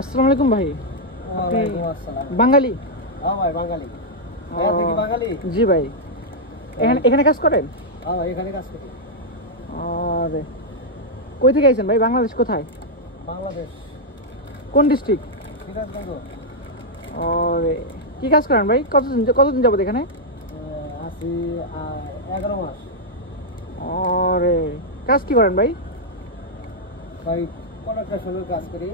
আসসালামু আলাইকুম ভাই। আপনি বাঙালি? হ্যাঁ ভাই বাঙালি। আপনি কি বাঙালি? জি ভাই। এখানে কাজ করেন? হ্যাঁ ভাই এখানে কাজ করি। আরে কই থেকে আইছেন ভাই? বাংলাদেশ কোথায়? বাংলাদেশ। কোন ডিস্ট্রিক্ট? সিরাজগঞ্জ। আরে কি কাজ করেন ভাই? কতদিন যাবত এখানে? আছি 11 মাস। আরে কাজ কি করেন ভাই? ভাই কন্ট্রাকশনের কাজ করি।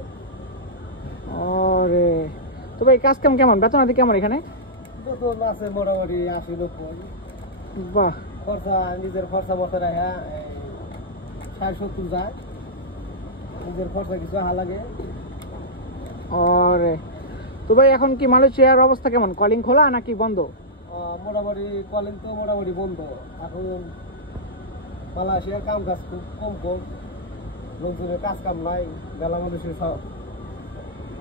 আরে তো ভাই কাজ কাম কেমন? বেতন আদি কেমন এখানে? বেতন আছে মোটামুটি 80-90। বাহ। খরচা নিজের খরচা মতো রাখা 60-70 যায়। নিজের খরচা কিছু লাগে। আরে তো ভাই এখন কি মালয়েশিয়ার অবস্থা কেমন? কলিং খোলা নাকি বন্ধ? মোটামুটি কলিং তো মোটামুটি বন্ধ। এখন মালয়েশিয়ার কাম কাজ খুব কম। লোকজনের কাজ কাম নাই, বেলা মানুষের সব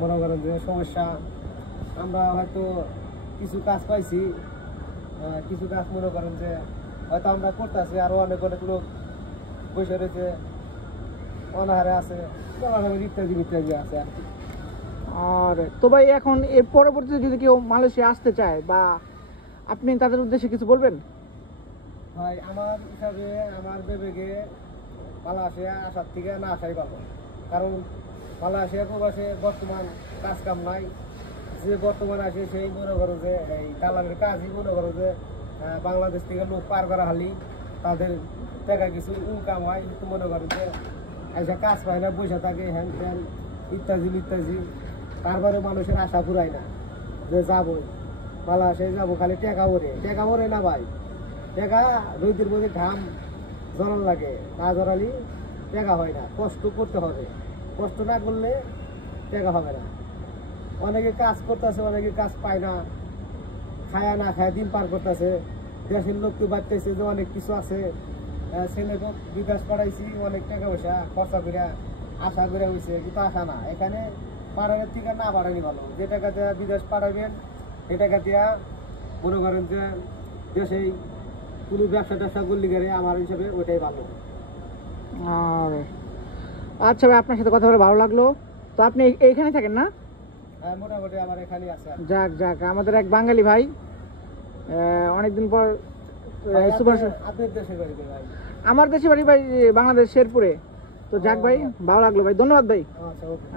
মনে করেন যে সমস্যা। আমরা হয়তো কিছু কাজ পাইছি, কিছু কাজ মনে করেন যে হয়তো আমরা করতেছি, আরো অনেক লোক বসে রয়েছে, অনাহারে আছে, ইত্যাদি আছে আর কি। আর তো ভাই এখন এর পরবর্তীতে যদি কেউ মালয়েশিয়া আসতে চায় বা আপনি তাদের উদ্দেশ্যে কিছু বলবেন? ভাই আমার হিসাবে আমার বিবেকে মালয়েশিয়া আসার থেকে না আসাই ভালো। কারণ মালয়েশিয়া প্রবাসে বর্তমান কাজ কাম নাই। যে বর্তমান আসে সেই মনে করো যে এই দালালের কাজই মনে করো যে বাংলাদেশ থেকে লোক পার করা হালি তাদের টাকা কিছু ইনকাম হয়, কিন্তু মনে করো যে এসে কাজ পায় না, বসে থাকে হ্যান ত্যান ইত্যাদি। তারপরে মানুষের আশা ফুরায় না যে যাবো মালয়েশিয়ায় যাবো, খালি টাকা ওরে না ভাই। টাকা রোদের মধ্যে ঘাম জড়ান লাগে, না জড়ালি টাকা হয় না। কষ্ট করতে হবে, কষ্ট না করলে টাকা হবে না। অনেকে কাজ করতেছে, অনেকে কাজ পায় না, খায়া না খায় দিন পার করতেছে। দেশের লোক তো বাড়তেছে যে অনেক কিছু আছে, ছেলেকে বিকাশ পাঠাইছি, অনেক টাকা পয়সা খরচা করে আশা করে হয়েছে, কিন্তু আশা না। এখানে পাঠানোর থেকে না পাঠানি ভালো। যে টাকা দেওয়া বিদেশ পাঠাবেন সেই টাকা দেওয়া মনে করেন যে দেশেই কোনো ব্যবসা করলে গেলে আমার হিসাবে ওইটাই ভালো। আর আচ্ছা ভাই, আপনার সাথে কথা বলে ভালো লাগলো। তো আপনি এইখানে থাকেন না? হ্যাঁ মোটামুটি আমার এখানেই আছে। যাক আমাদের এক বাঙালি ভাই অনেকদিন পর আপনার দেশে বাড়ি ভাই? আমার দেশে বাড়ি ভাই বাংলাদেশ শেরপুরে। তো যাক ভাই, ভালো লাগলো ভাই, ধন্যবাদ ভাই। আচ্ছা ওকে।